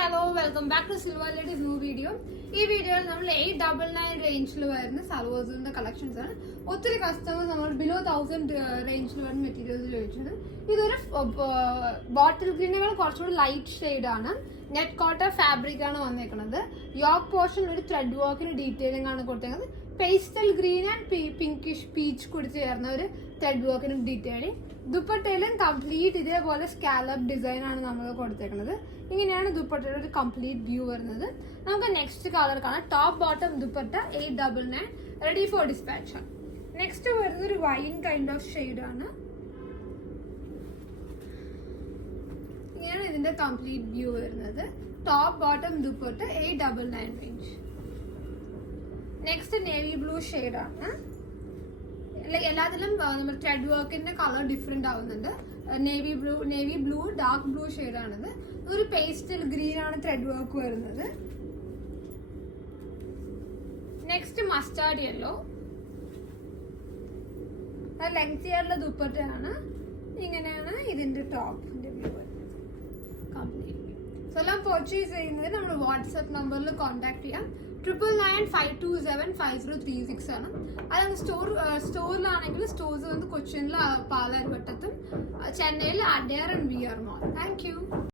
hello, welcome back to Silver Lady's new video. ഈ വീഡിയോയിൽ നമ്മൾ 899 റേഞ്ചിൽ വരുന്ന സൽവാസിന്റെ കളക്ഷൻസ് ആണ്. ഒത്തിരി കസ്റ്റമേഴ്സ് നമ്മൾ ബിലോ 1000 റേഞ്ചിൽ വരുന്ന മെറ്റീരിയൽസ് ചോദിച്ചത്. ഇതൊരു ബോട്ടിൽ ഗ്രീനേക്കാൾ കുറച്ചുകൂടി ലൈറ്റ് ഷെയ്ഡ് ആണ്. നെറ്റ് കോട്ടൺ ഫാബ്രിക് ആണ് വന്നേക്കുന്നത്. യോക്ക് പോർഷൻ ഒരു ത്രെഡ് വർക്കിന് ഡീറ്റെയിലിംഗ് ആണ് കൊടുത്തേക്കുന്നത്. Pastel green and pinkish peach കൂടി ചേർന്ന ഒരു ത്രെഡ് വർക്കിന് ഡീറ്റെയിലിംഗ്. ദുപ്പട്ടയിലും കംപ്ലീറ്റ് ഇതേപോലെ സ്കാലപ്പ് ഡിസൈൻ ആണ് നമ്മൾ കൊടുത്തേക്കുന്നത്. ഇങ്ങനെയാണ് ദുപ്പട്ടയുടെ ഒരു കംപ്ലീറ്റ് വ്യൂ വരുന്നത്. നമുക്ക് നെക്സ്റ്റ് കളർ കാണാം. Top bottom dupatta 899 ready for dispatch ആണ്. നെക്സ്റ്റ് വരുന്നത് ഒരു വൈൻ കൈൻഡ് ഓഫ് ഷെയ്ഡ് ആണ്. ഇങ്ങനെയാണ് ഇതിന്റെ കംപ്ലീറ്റ് വ്യൂ വരുന്നത്. Top bottom dupatta 899 range. Next navy blue shade ആണ്. എല്ലാത്തിലും നമ്മൾ ത്രെഡ് വർക്കിന്റെ കളർ ഡിഫറെന്റ് ആവുന്നുണ്ട്. Navy blue dark blue shade ആണിത്. ഒരു പേസ്റ്റൽ ഗ്രീൻ ആണ് ത്രെഡ് വർക്ക് വരുന്നത്. Next mustard yellow. ലെങ്തി ആയിട്ടുള്ള ദുപ്പട്ടയാണ്. ഇങ്ങനെയാണ് ഇതിന്റെ ടോപ്പിന്റെ വ്യൂ വരുന്നത്. Complete view. സോ എല്ലാം പർച്ചേസ് ചെയ്യുന്നത് നമ്മൾ വാട്സ്ആപ്പ് നമ്പറിൽ കോൺടാക്ട് ചെയ്യാം. 9995275036 ആണ്. അതാണ് സ്റ്റോറിലാണെങ്കിൽ സ്റ്റോർസ് വന്ന് കൊച്ചിനിൽ പാലാരിവട്ടത്തും ചെന്നൈയിൽ Adyar and V R mall. Thank U.